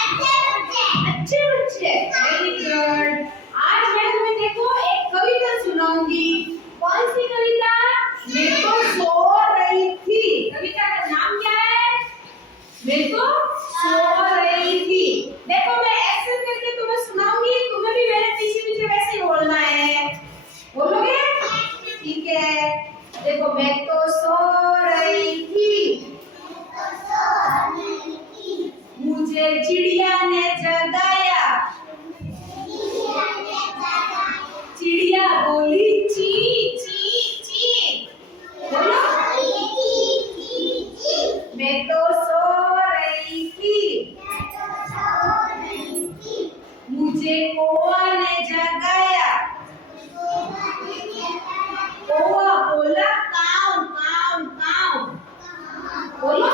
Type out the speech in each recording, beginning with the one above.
अच्छे बच्चे, very good. आज मैं तुम्हें देखो एक कविता सुनाऊंगी। कौन सी कविता? मैं तो सो रही थी। कविता का नाम क्या है? मैं तो सो रही थी। देखो मैं एक्शन करके तुम्हें सुनाऊंगी, तुम्हें भी मेरे पीछे पीछे वैसे ही बोलना है। बोलोगे? ठीक है। देखो मैं तो सो रही थी, मुझे चिड़िया ने जगाया। चिड़िया बोली ची ची ची। बोलो। मैं तो सो रही थी, मुझे कौआ ने जगाया। कौआ बोला काऊ काऊ काऊ। बोलो।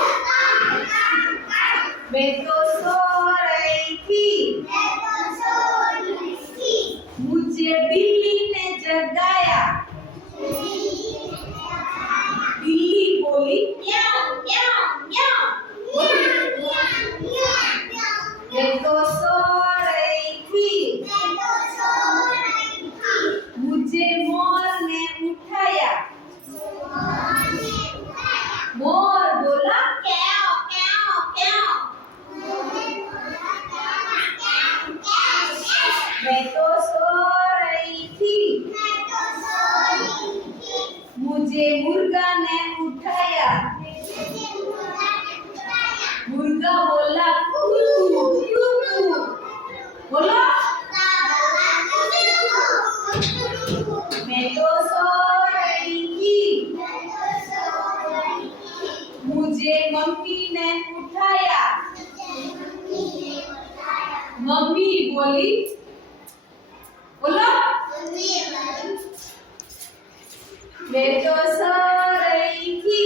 मैं तो सो रही थी, मुझे बिल्ली ने जगाया। बिल्ली बोली म्याऊ म्याऊ म्याऊ। मैं तो सो रही थी, मुझे मोर ने उठाया। मोर बोला क्याओ क्याओ क्याओ। मैं तो सो रही थी, मुझे मुर्गा ने उठाया। मुर्गा बोला कुकू कुकू। बोलो। मैं तो सो रही थी, मुझे मम्मी ने उठाया। मम्मी बोली। बोलो। मैं तो सो रही थी,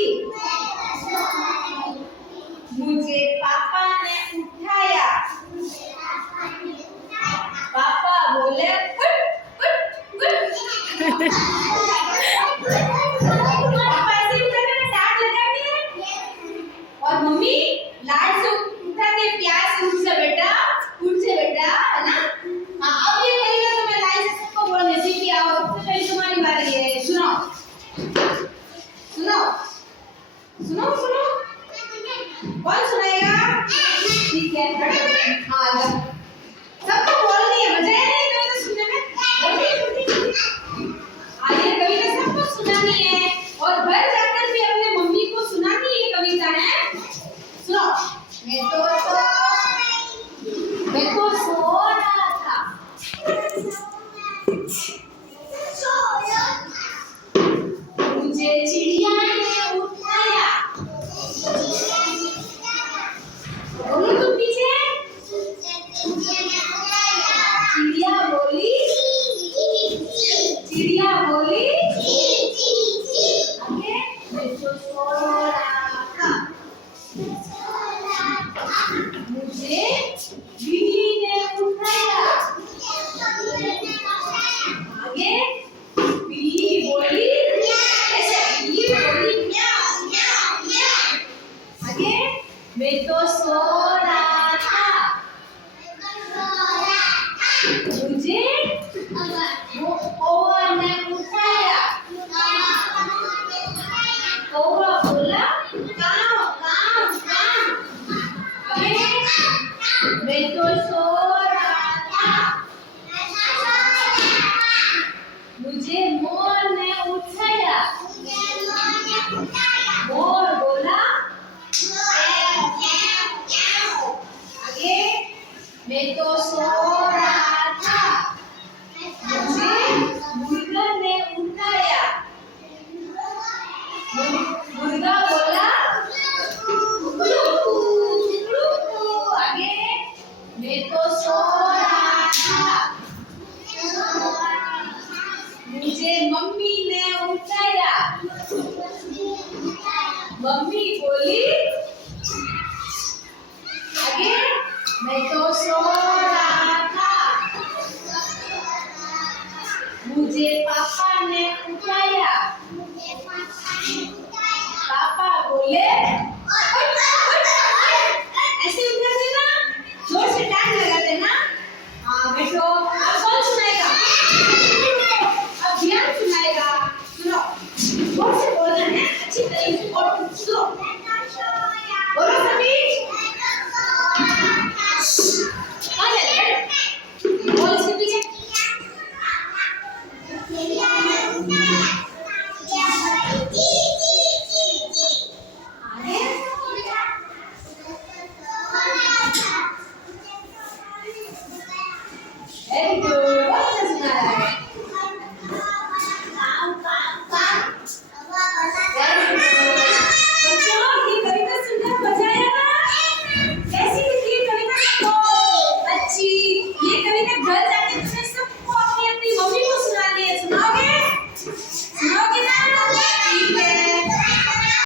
मुझे पापा ने उठाया। पापा बोले उठ उठ उठ। पापा ऐसे उठाने में डांट लगाती है। और मम्मी लाड से उठाते, प्यार से उठ जा बेटा, है ना? हाँ, अब ये करेगा तो मैं लाइन से सबको बोलने से कि आओ, सबसे पहले तुम्हारी बारी है। सुनो सुनो सुनो सुनो। कौन सुनाएगा? ठीक है। हाँ सबको बोलनी है, मजा है नहीं कविता सुनने में? आइए कविता सबको सुनानी है और घर जाकर भी अपने मम्मी को सुनानी है कविता है। सुनो। मैं तो सो रहा था, मुझे चिड़िया ने उठाया। बोलो तुम पीछे। चिड़िया बोली आगे। मैं तो सो रहा था, मुझे बिल्ली ने उठाया। आगे बिल्ली बोली ऐसे, बिल्ली बोली म्याऊ म्याऊ म्याऊ। आगे मैं तो सो रहा था, मुझे कौआ ने उठाया। कौआ बोला काऊ काऊ काऊ। आगे मैं तो सो रहा था, मुझे मोर ने उठाया। मोर बोला आगे मैं तो सो रहा था, मुझे मुर्गा ने उठाया। मुर्गा बोला आगे मैं तो सो रहा था, मुझे मम्मी ने उठाया। मम्मी बोली आगे मैं तो